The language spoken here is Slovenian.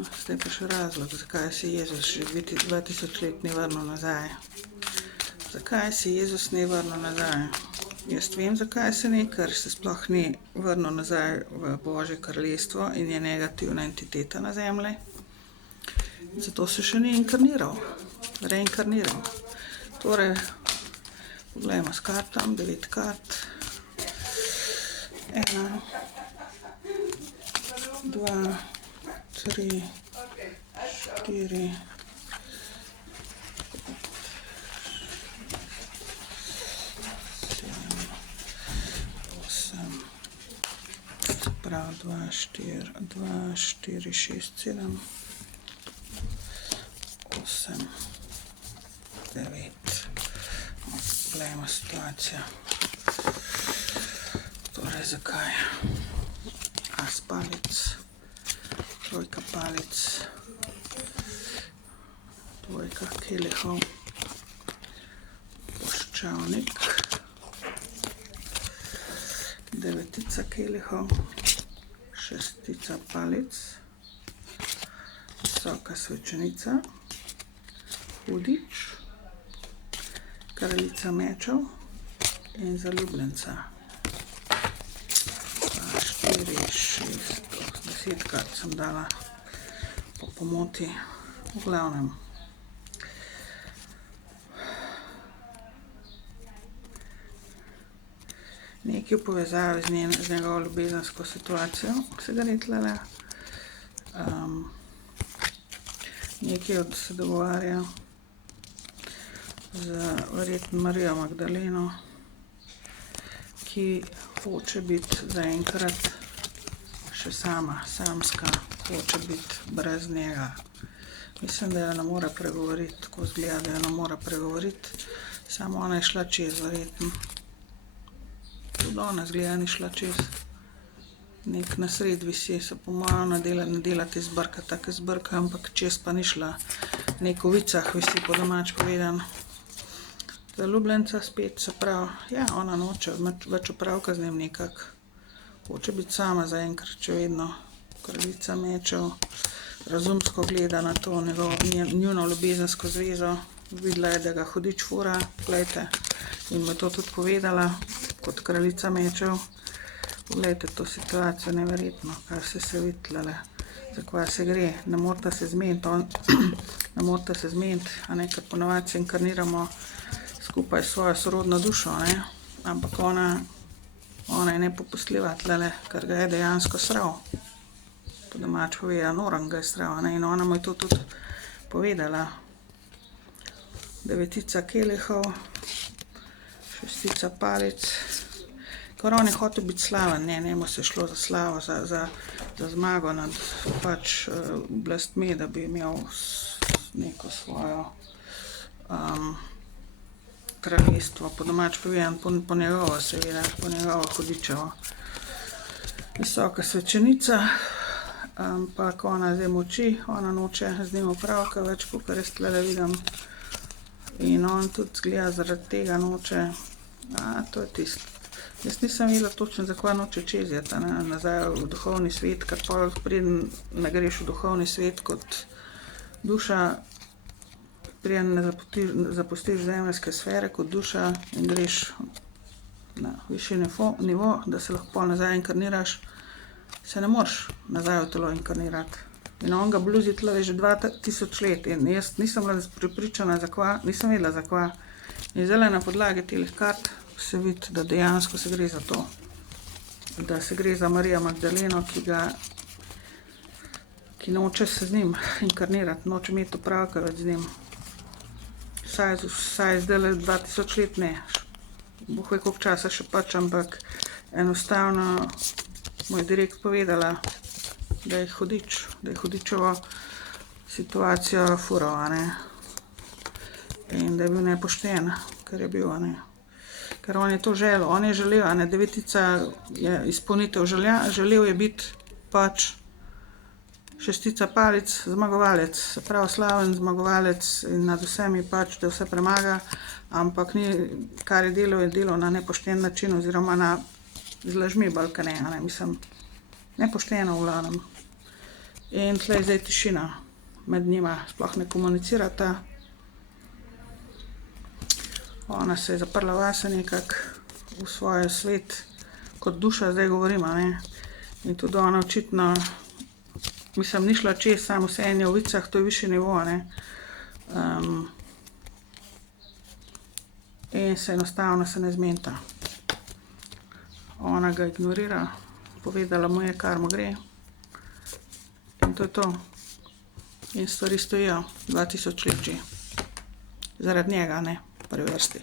Zdaj pa še razlog, zakaj se Jezus že 2000 let ni vrnil nazaj. Zakaj se Jezus ni vrnil nazaj? Jaz vem, zakaj se ni, ker se sploh ni vrnil nazaj v Božje kraljestvo in je negativna entiteta na zemlji. Zato se še ni inkarniral, reinkarniral. Torej, poglejmo s kartam, 9 kart. 1, 2, 3, 4, 8, prav 2, 4, 6, 7, 8, 9. Poglejmo situacijo. Torej, zakaj? As palic, trojka palic, dvojka kelihov, poščavnik, devetica kelihov, šestica palic, visoka svečenica, hudič, kraljica mečev in zaljubljenca. 4, 6, 10 kart sem dala po pomoti, v glavnem. Nekaj v povezavi z njegovo ljubezensko situacijo se gre tlele. Nekaj se dogovarja z verjetno Marijo Magdaleno, ki hoče biti zaenkrat še samska, hoče biti brez njega. Mislim, da jo ne more pregovoriti, tako izgleda, da jo ne more pregovoriti, samo ona je šla čez, verjetno. Tudi ona izgleda ni šla čez. Nek na sred visi, se po malo ne delati izbrka, tako izbrka, ampak čez pa ni šla. Nek v vicah visi, po domač povedan. Zaljubljenca spet, se pravi, ja, ona noče več opravka z njim nekak. Hoče biti sama zaenkrat, če vedno kraljica mečev. Razumsko gleda na to njuno ljubezensko zvezo. Videla je, da ga hudič fura, poglejte, in mu je to tudi povedala, kot kraljica mečev. Poglejte to situacijo, neverjetno, kaj se vidi tlele, za kva se gre. Ne morata se zmeniti, ne morata se zmeniti, a ne, ker ponavadi se inkarniramo skupaj s svojo sorodno dušo, ne, ampak ona je nepopustljiva tlele, ker ga je dejansko sral. Po domač povedala, Noran ga je sral, ne, in ona mu je to tudi povedala. Devetica kelihov, šestica palic, ker on je hotel biti slaven, njemu se je šlo za slavo, za zmago nad pač oblastmi, da bi imel neko svojo kraljestvo, po domač povedan, po njegovo seveda, po njegovo hudičevo. Visoka svečenica, ampak ona zdaj moči, ona noče z njim opravka več, kakor jaz tlele vidim. In on tudi zgleda zaradi tega noče, to je tisto. Jaz nisem videla točno, zakaj noče čezjeti, nazaj v duhovni svet, ker pol preden ne greš v duhovni svet kot duša, preden ne zapustiš zemeljske sfere kot duša in greš na višji nivo, da se lahko nazaj inkarniraš, se ne moreš nazaj v telo inkarnirati. In on ga bluzi tle že 2000 let in jaz nisem bila prepričana, zakaj, nisem vedela zakaj. In zdaj na podlagi telih kart se vidi, da dejansko se gre za to, da se gre za Marijo Magdaleno, ki noče se z njim inkarnirati, noče imeti opravka več z njim. Vsaj zdaj 2000 let ne, Bog ve koliko časa še pač, ampak enostavno mu je direkt povedala, da je hudič, da je hudičevo situacijo fural, ne. In da je bil nepošten, ker je bil, ne. Ker on je to želel, on je želel, ne, devetica je izpolnitev želel je biti pač šestica palic, zmagovalec, se pravi slaven zmagovalec in nad vsemi pač, da vse premaga, ampak ni, kar je delal na nepošten način oziroma z lažmi bolj, ne, mislim, nepošteno v glavnem. In tle je zdaj tišina med njima, sploh ne komunicirata. Ona se je zaprla vase nekako v svoj svet, kot duša zdaj govorim, a ne. In tudi ona očitno, mislim, ni šla čez, samo vse je v vicah, to je višji nivo, a ne. In se enostavno se ne zmenita. Ona ga ignorira, povedala mu je, kar mu gre. In to je to. In stvari stojijo 2000 let že. Zaradi njega, ne, v prvi vrsti.